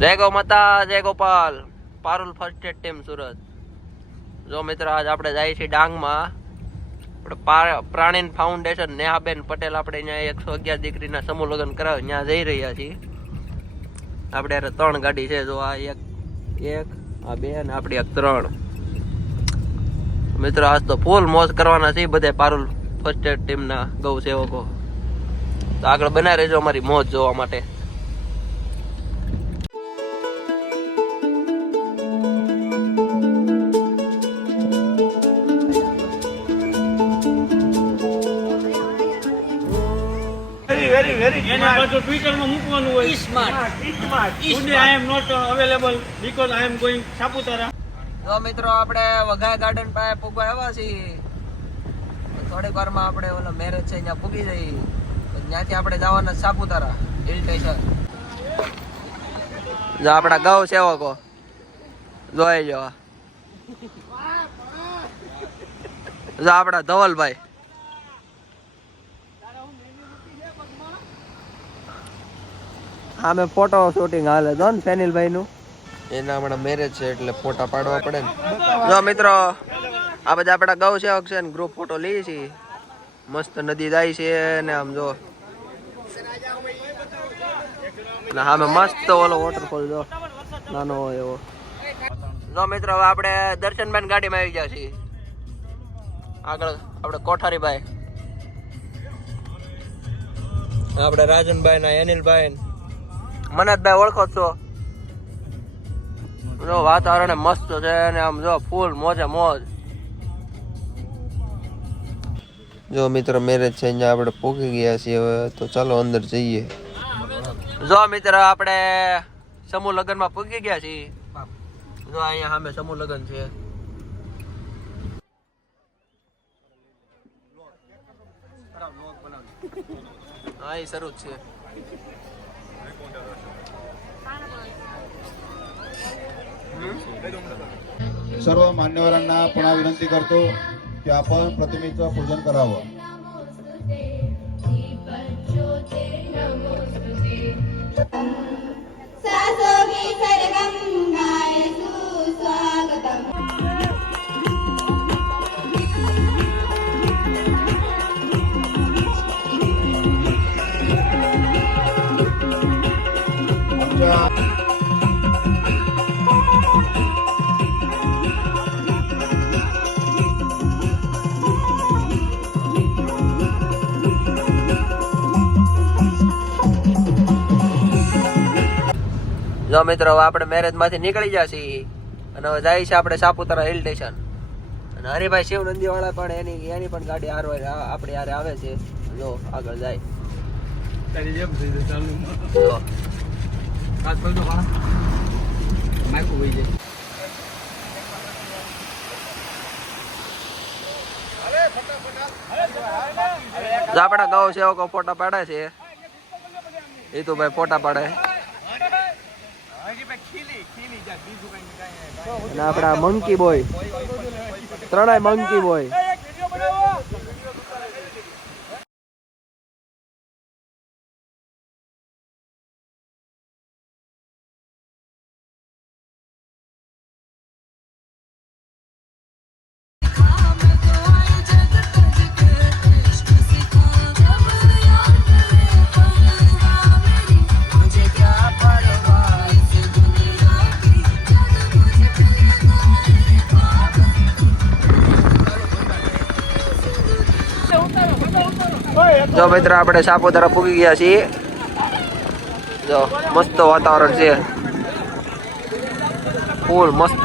જય ગો માતા, જય Gopal. Parul first aid team Surat. જો મિત્રો, આજ આપણે જઈએ છીએ ડાંગમાં. આપણે પ્રાણીન ફાઉન્ડેશન નેહાબેન પટેલ આપણે અહીંયા એકસો અગિયાર દીકરીના સમૂહ લગ્ન કરાવે, ત્યાં જઈ રહ્યા છીએ. આપણે અરે ત્રણ ગાડી છે, જો આ એક એક, આ બે અને આપણી એક ત્રણ. મિત્રો, આજ તો ફૂલ મોજ કરવાના છે બધે પારુલ ફર્સ્ટ એડ ટીમના ગૌ સેવકો તો આગળ બનાવી રહેજો અમારી મોજ જોવા માટે. વેરી very એને. પાછું ટ્વિટરમાં મૂકવાનું હોય. Smart Today I I am not available because I am going Saputara તો મિત્રો આપણે વઘા ગાર્ડન પાસે પૂગવા આવ્યા છીએ. થોડીક વારમાં આપણે ઓલો મેરેજ છે ત્યાં પૂગી જઈએ. ત્યાંથી આપણે જવાના સાપુતારા હિલ સ્ટેશન જો આપણા ગૌ સેવકો. જોઈ જવા જો આપણા ધવલભાઈ. આમે ફોટો શૂટિંગ હાલે. તો ને ફેનિલભાઈ નું એના હમણાં મેરેજ છે એટલે ફોટા પાડવા પડે ને. જો મિત્રો, આ બધા આપણા ગૌ સેવક છે ને ગ્રુપ ફોટો લઈએ છીએ. મસ્ત નદી જાય છે ને આમ જો. સામે મસ્ત ઓલો વોટરફોલ જો. નાનો હોય એવો. જો મિત્રો, હવે આપણે દર્શનભાઈ ગાડીમાં આવી ગયા છીએ. આગળ આપણે કોઠારીભાઈ. આપણે રાજનભાઈ ના અનિલભાઈ મનતભાઈ ઓળખો જ છો જો વાતાવરણ મસ્ત છે અને આમ જો ફૂલ મોજે મોજ. જો મિત્ર મેરેજ છે અહીંયા આપણે પોકી ગયા છીએ હવે તો ચાલો અંદર જઈએ. જો મિત્ર આપણે સમૂહ લગ્નમાં પૂગી ગયા છીએ. જો અહીંયા સામે સમૂહ લગ્ન છે. હા એ શરૂ જ છે. सर्व मान्यवरांना पुन्हा विनंती करतो की आपण प्रतिमेचं पूजन करावं. જો મિત્રો હવે આપણે મેરેજમાંથી નીકળી છીએ અને હવે જાય છે આપણે સાપુતારા હિલ સ્ટેશન અને હરિભાઈ શિવ નંદી વાળા પણ એની એની પણ ગાડી આરો આપણે હારે આવે છે. જો આગળ જાય. આપણા ગૌ સેવકો ફોટા પાડે છે. એ તો ભાઈ ફોટા પાડે. આપણા મંકી બોય ત્રણેય મંકી બોય જો મિત્ર આપણે સાપુતારા પૂગી ગયા છીએ. જો મસ્ત વાતાવરણ છે. ફૂલ મસ્ત.